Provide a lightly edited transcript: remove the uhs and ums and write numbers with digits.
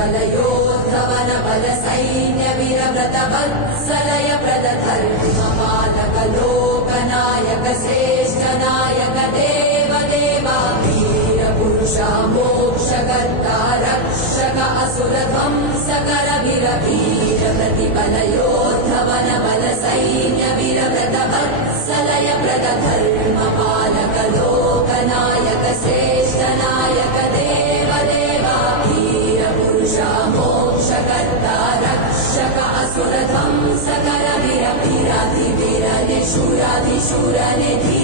प्रतिबलयोद्धवन बल सैन्य वीरव्रत वत्सलय प्रदधर्मपालक लोकनायक श्रेष्ठ नायक देव देवा वीर पुरुषा मोक्षकर्ता रक्षक असुर ध्वंसकर वीर वीर प्रतिबलयोद्धवन बल सैन्य वीरव्रत वत्सलय प्रदधर्मपालक लोकनायक श्रेष्ठ नायक देव देवा वीर पुरुषा मोक्षकर्ता रक्षक असुर ध्वंसकर वीर वीराधिवीर निशूराधिशूर निधि